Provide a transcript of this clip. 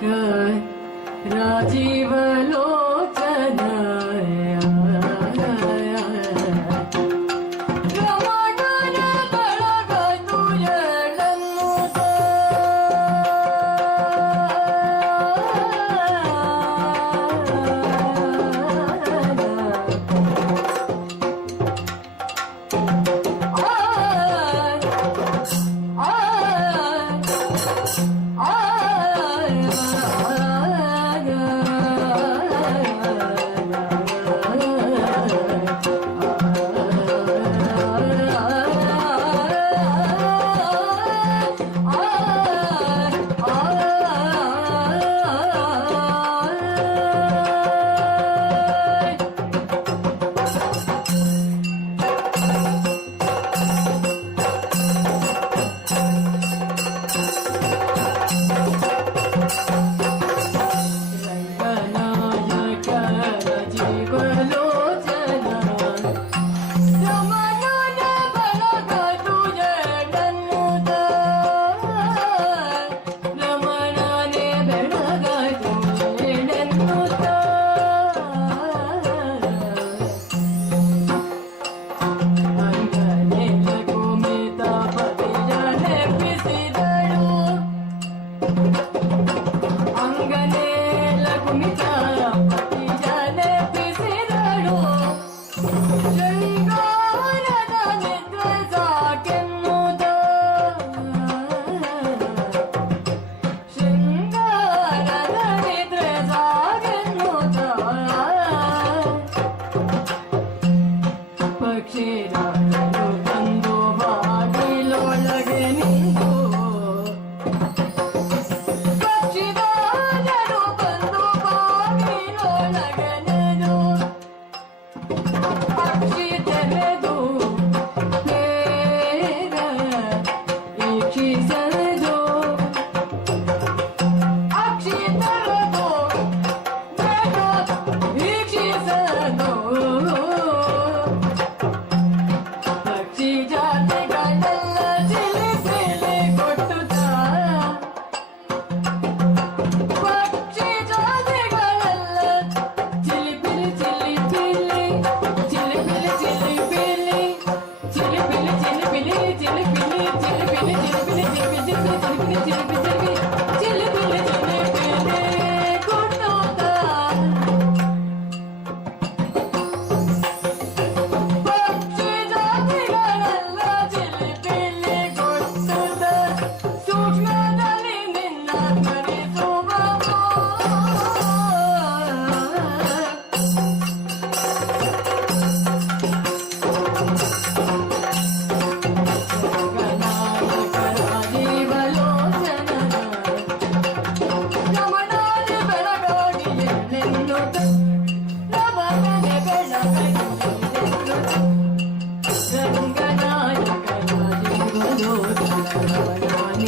good. 有梦。ಕಾಣ भगवान